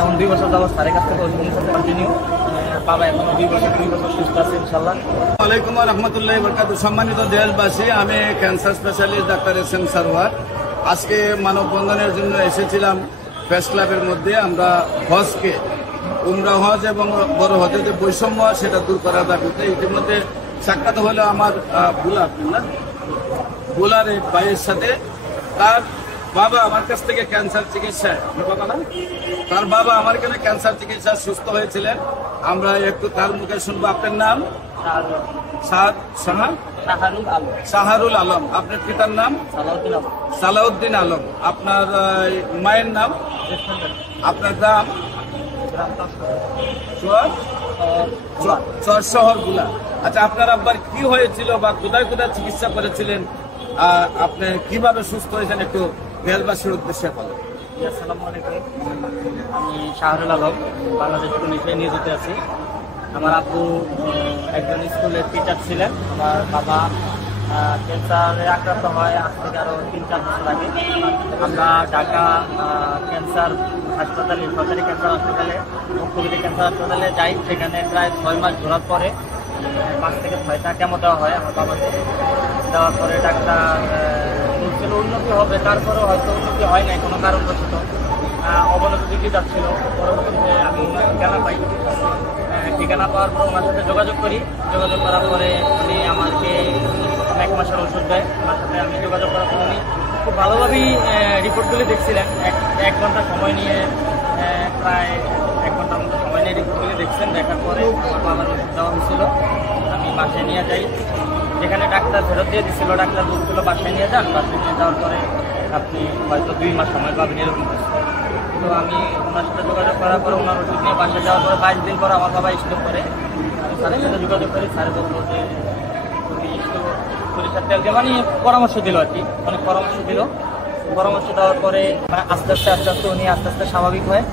এখন 2 বছর যাবত স্যারের কাছ থেকে ওষুধ নিতে কন্টিনিউ। বাবা এখনো 2 বছর সুস্থ আছে ইনশাআল্লাহ। ওয়ালাইকুম রাহমাতুল্লাহি ওয়া বারাকাতুহু। সম্মানিত দেশবাসী, আমি cancer specialist doctor SM. Sarwar. আজকে মানববন্ধনের জন্য এসেছিলাম প্রেস ক্লাবের মধ্যে। আমরা হজকে উমরা হজ এবং বড় হজের যে বৈষম্য সেটা দূর করার দাবিতে ইতিমধ্যে সাক্ষাৎ হলো আমার বুলার এক ভাইয়ের সাথে। তার বাবা আমার কাছ থেকে ক্যান্সার চিকিৎসায় তার বাবা আমার এখানে ক্যান্সার চিকিৎসা সুস্থ হয়েছিলেন। আমরা একটু তার মুখে শুনবো। আপনার নাম? সাহারুল আলম। আপনার পিতার নাম? সালাউদ্দিন আলম। আপনার মায়ের নাম? আপনার গ্রাম? শহর গুলা। আচ্ছা, আপনার আব্বার কি হয়েছিল বা কোথায় কোথায় চিকিৎসা করেছিলেন, আপনি কিভাবে সুস্থ হয়েছেন একটু দেশবাসীর উদ্দেশ্যে বলেন। আসসালামু আলাইকুম, আমি শাহরুল আলম, বাংলাদেশ পুলিশে নিয়োজিত আছি। আমার আব্বু একজন স্কুলের টিচার ছিলেন। আমার বাবা ক্যান্সারে আক্রান্ত হয় আজ থেকে আরো 3-4 বছর আগে। আমরা ঢাকা ক্যান্সার হাসপাতালে, সরকারি ক্যান্সার হাসপাতালে, মুখ্যমন্ত্রী ক্যান্সার হাসপাতালে যাই। সেখানে প্রায় 6 মাস ঘোরার পরে 5 থেকে 6টা কেমো দেওয়া হয় আমার বাবাকে। দেওয়ার পরে ডাক্তার বলছিল উন্নতি হবে, তারপরেও হয়তো উন্নতি হয় নাই কোনো কারণবশত, অবনতি দিকে যাচ্ছিল। পরবর্তীতে আমি ঠিকানা পাই। ঠিকানা পাওয়ার পর ওনার সাথে যোগাযোগ করি। যোগাযোগ করার পরে উনি আমাকে 1 মাসের ওষুধ দেয়। ওনার সাথে আমি যোগাযোগ করার পর উনি খুব ভালোভাবেই রিপোর্টগুলি দেখছিলেন। 1 ঘন্টা সময় নিয়ে, প্রায় 1 ঘন্টার মতো সময় নিয়ে রিপোর্টগুলি দেখছেন। দেখার পরে আমার বাবার ওষুধ দেওয়া হয়েছিল। আমি বাসায় নিয়ে যাই। যেখানে ডাক্তার ফেরত দিয়ে দিচ্ছিল, ডাক্তার বলছিল বাসায় নিয়ে যান। বাসায় নিয়ে যাওয়ার পরে আপনি হয়তো 2 মাস সময় পাবেন, এরকম। তো আমি ওনার সাথে যোগাযোগ করার পরে ওনার ওষুধ নিয়ে বাসায় যাওয়ার পরে 22 দিন পর আমার বাবা স্ট্রোক করে। আমি স্যারের সাথে যোগাযোগ করি। স্যার বললো যে সরিষার তেল দেওয়া নিয়ে পরামর্শ দিল আর কি, অনেক পরামর্শ দিল। পরামর্শ দেওয়ার পরে আস্তে আস্তে উনি স্বাভাবিক হয়।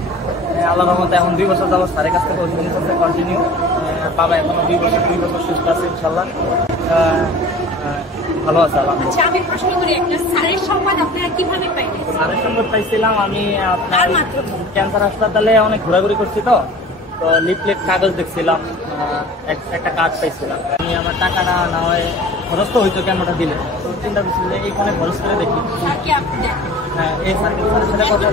আল্লাহর রহমতে এখন 2 বছর যাবত স্যারের কাছ থেকে ওষুধ নিতে কন্টিনিউ। বাবা এখনো 2 বছর সুস্থ আছে ইনশাআল্লাহ, ভালো আছে আলহামদুলিল্লাহ। আচ্ছা, আমি প্রশ্ন করি, একটা স্যারের সংবাদ আপনারা কিভাবে পাইলেন? স্যারের সংবাদ পাইছিলাম আমি আপনার ক্যান্সার হাসপাতালে অনেক ঘোরাঘুরি করছি, তো লিফলেট কাগজ দেখছিলাম, একটা কার্ড পাইছিলাম। আমি আমার টাকাটা না হয় খরচ তো হইতো কেমনটা দিলে, তো চিন্তা করছি যে এইখানে খরচ করে দেখি। হ্যাঁ, এই স্যারের সাথে কথা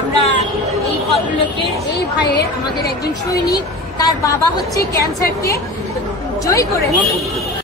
আমরা এই ভদ্রলোকের, এই ভাইয়ের, আমাদের একজন সৈনিক, তার বাবা হচ্ছে ক্যান্সারকে জয়ী করে